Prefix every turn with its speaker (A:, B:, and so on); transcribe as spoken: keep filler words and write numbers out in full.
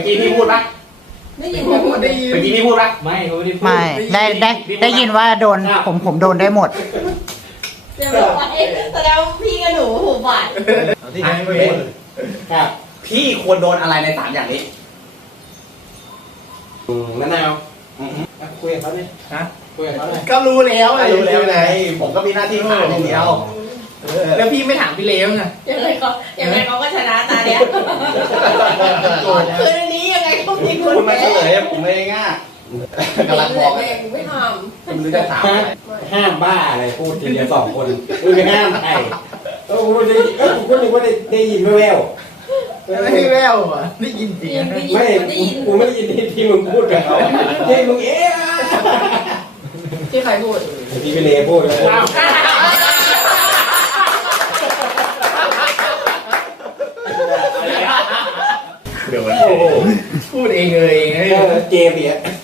A: เมื่อกี้พี่พูดปะ
B: ได้ยินผมพูดได้ยิน
A: เมื่อกี้พี่พูดปะ
C: ไม่เขาไม่ได้พูด
D: ไม่ได้ได้ได้ยินว่าโดนผมผมโดนได้หมด
B: เดี๋ยวบอกว่าแสดงว่าพี่กับหนูหูบาด
A: ที่ไม่พูดครับพี่ควรโดนอะไรในสามอย่างนี้มะนาวคุยกับเขาดิฮะคุยกับเขาเลย
E: ก็รู้แล้ว
A: รู้แล้วไงผมก็มีหน้าที่ถามอย่างเดียว
E: แล้วพี่ไม่ถามพี่เลวไง
B: ยังไงเขายังไงเขาก็ชนะตาเนี้ยคือในนี้ยังไงก็มีคน
A: คุณไม่
B: แพ้
A: เฉลยผมไม่ง่ายกำลังบอก
B: เองไม่ท
A: ไม่รู้จะถามอะไร
C: ห้ามบ้าอะไรพูดทีเดียวสองคนมึงไปห้ามใครเออกูได้เออกูก็นึกว่าได้ได้ยินแว่ว
E: ไม่แววอ่ะได้ยิน
B: ำ
E: เสีย
B: ยัง งได้ยิน
C: ไม่
B: ได้ยิน
C: กูไม่ได้ยินที่ที่มึงพูดกับเขาที่มึงเอ๊ะ
B: ที่ใครพูด
C: ที่พี่เลพูด
A: เดี๋ยวมัน
C: โอ้โห
E: พูดเองเลยเอง
C: เออเจมส์เนี่ย